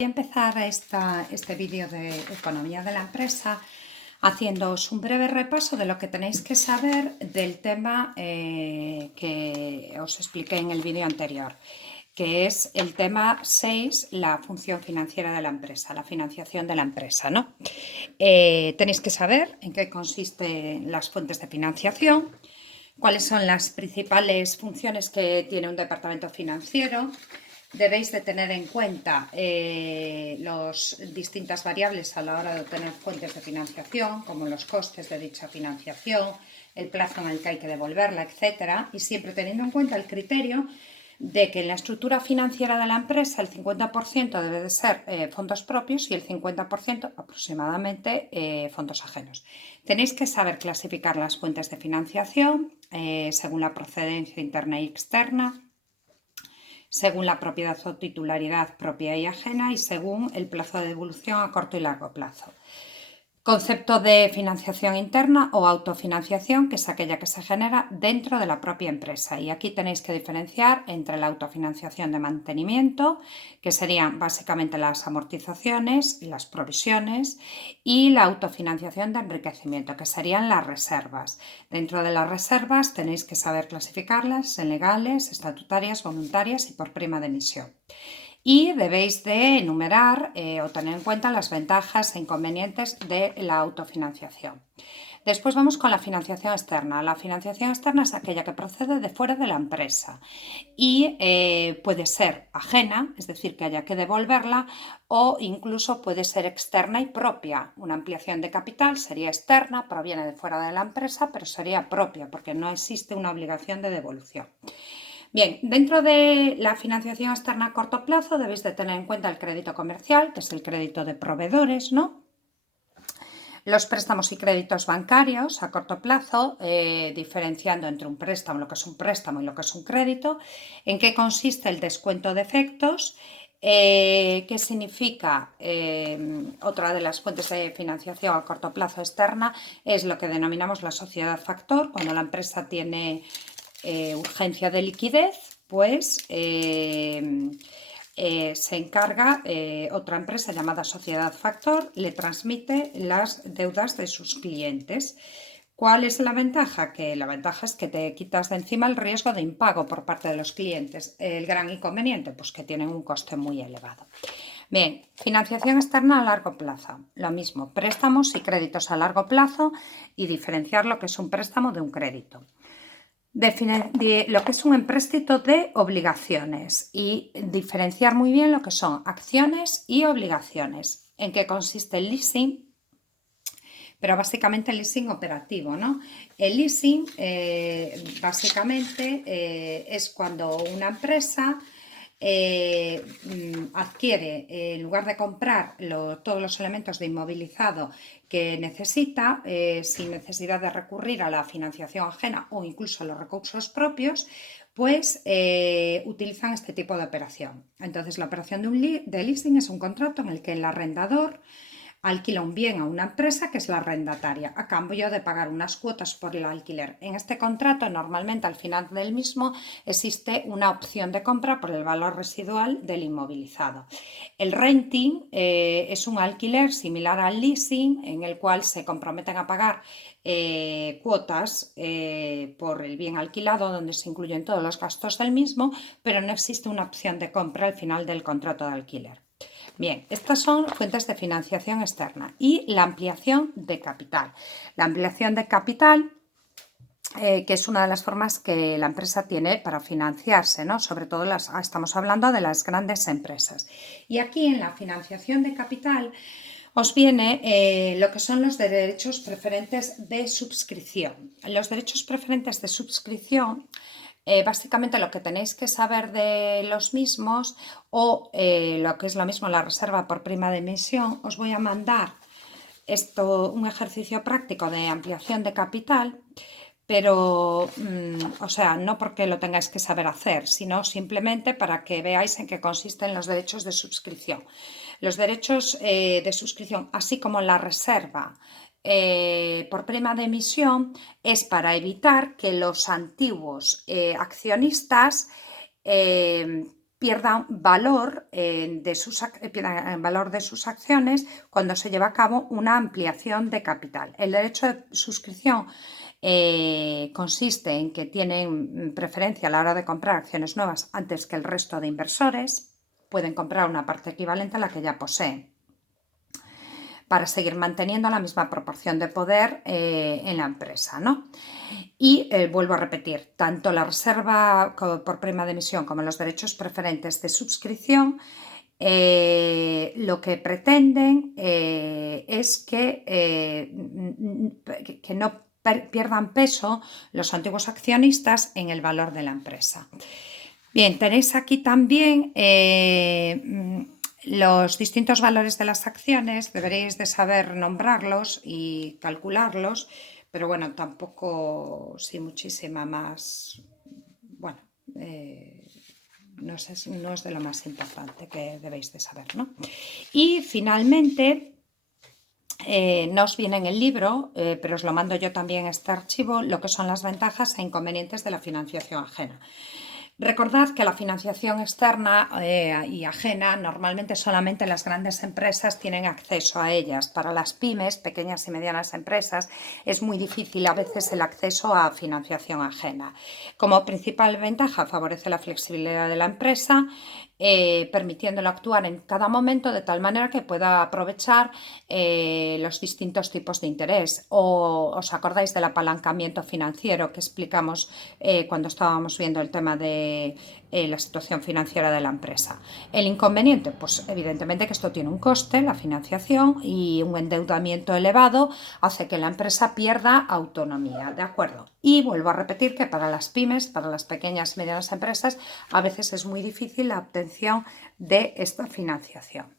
Voy a empezar este vídeo de economía de la empresa haciéndoos un breve repaso de lo que tenéis que saber del tema que os expliqué en el vídeo anterior, que es el tema 6, la función financiera de la empresa, la financiación de la empresa, ¿no? Tenéis que saber en qué consisten las fuentes de financiación, cuáles son las principales funciones que tiene un departamento financiero. Debéis de tener en cuenta las distintas variables a la hora de obtener fuentes de financiación, como los costes de dicha financiación, el plazo en el que hay que devolverla, etc. Y siempre teniendo en cuenta el criterio de que en la estructura financiera de la empresa el 50% debe de ser fondos propios y el 50% aproximadamente fondos ajenos. Tenéis que saber clasificar las fuentes de financiación según la procedencia interna y externa, según la propiedad o titularidad propia y ajena y según el plazo de devolución a corto y largo plazo. Concepto de financiación interna o autofinanciación, que es aquella que se genera dentro de la propia empresa. Y aquí tenéis que diferenciar entre la autofinanciación de mantenimiento, que serían básicamente las amortizaciones y las provisiones, y la autofinanciación de enriquecimiento, que serían las reservas. Dentro de las reservas tenéis que saber clasificarlas en legales, estatutarias, voluntarias y por prima de emisión. Y debéis de enumerar o tener en cuenta las ventajas e inconvenientes de la autofinanciación. Después vamos con la financiación externa. La financiación externa es aquella que procede de fuera de la empresa y puede ser ajena, es decir, que haya que devolverla, o incluso puede ser externa y propia. Una ampliación de capital sería externa, proviene de fuera de la empresa, pero sería propia porque no existe una obligación de devolución. Bien, dentro de la financiación externa a corto plazo debéis de tener en cuenta el crédito comercial, que es el crédito de proveedores, ¿no? Los préstamos y créditos bancarios a corto plazo, diferenciando entre un préstamo, lo que es un préstamo y lo que es un crédito, en qué consiste el descuento de efectos, qué significa otra de las fuentes de financiación a corto plazo externa, es lo que denominamos la sociedad factor, cuando la empresa tiene urgencia de liquidez, pues se encarga otra empresa llamada Sociedad Factor, le transmite las deudas de sus clientes. ¿Cuál es la ventaja? Que la ventaja es que te quitas de encima el riesgo de impago por parte de los clientes. El gran inconveniente, pues que tienen un coste muy elevado. Bien, financiación externa a largo plazo. Lo mismo, préstamos y créditos a largo plazo y diferenciar lo que es un préstamo de un crédito. Lo que es un empréstito de obligaciones y diferenciar muy bien lo que son acciones y obligaciones. ¿En qué consiste el leasing? Pero básicamente el leasing operativo, ¿no? El leasing básicamente es cuando una empresa adquiere, en lugar de comprar todos los elementos de inmovilizado que necesita, sin necesidad de recurrir a la financiación ajena o incluso a los recursos propios, pues utilizan este tipo de operación. Entonces, la operación de leasing es un contrato en el que el arrendador alquila un bien a una empresa que es la arrendataria a cambio de pagar unas cuotas por el alquiler. En este contrato, normalmente al final del mismo, existe una opción de compra por el valor residual del inmovilizado. El renting es un alquiler similar al leasing en el cual se comprometen a pagar cuotas por el bien alquilado donde se incluyen todos los gastos del mismo, pero no existe una opción de compra al final del contrato de alquiler. Bien, estas son fuentes de financiación externa y la ampliación de capital. La ampliación de capital, que es una de las formas que la empresa tiene para financiarse, ¿no? Sobre todo estamos hablando de las grandes empresas. Y aquí en la financiación de capital os viene lo que son los derechos preferentes de suscripción. Los derechos preferentes de suscripción, básicamente lo que tenéis que saber de los mismos o lo que es lo mismo la reserva por prima de emisión, os voy a mandar un ejercicio práctico de ampliación de capital, pero, o sea, no porque lo tengáis que saber hacer, sino simplemente para que veáis en qué consisten los derechos de suscripción. Los derechos de suscripción, así como la reserva por prima de emisión, es para evitar que los antiguos accionistas pierdan valor, pierdan valor de sus acciones cuando se lleva a cabo una ampliación de capital. El derecho de suscripción consiste en que tienen preferencia a la hora de comprar acciones nuevas antes que el resto de inversores. Pueden comprar una parte equivalente a la que ya poseen, para seguir manteniendo la misma proporción de poder en la empresa, ¿no? Y vuelvo a repetir, tanto la reserva por prima de emisión como los derechos preferentes de suscripción lo que pretenden es que no pierdan peso los antiguos accionistas en el valor de la empresa. Bien, tenéis aquí también los distintos valores de las acciones. Deberéis de saber nombrarlos y calcularlos, pero bueno, tampoco sí muchísima más, bueno, no es de lo más importante que debéis de saber, ¿no? Y finalmente, no os viene en el libro, pero os lo mando yo también a este archivo, lo que son las ventajas e inconvenientes de la financiación ajena. Recordad que la financiación externa y ajena normalmente solamente las grandes empresas tienen acceso a ellas. Para las pymes, pequeñas y medianas empresas, es muy difícil a veces el acceso a financiación ajena. Como principal ventaja, favorece la flexibilidad de la empresa, permitiéndolo actuar en cada momento de tal manera que pueda aprovechar los distintos tipos de interés. ¿Os acordáis del apalancamiento financiero que explicamos cuando estábamos viendo el tema de la situación financiera de la empresa? El inconveniente, pues evidentemente que esto tiene un coste, la financiación, y un endeudamiento elevado hace que la empresa pierda autonomía, ¿de acuerdo? Y vuelvo a repetir que para las pymes, para las pequeñas y medianas empresas, a veces es muy difícil la obtención de esta financiación.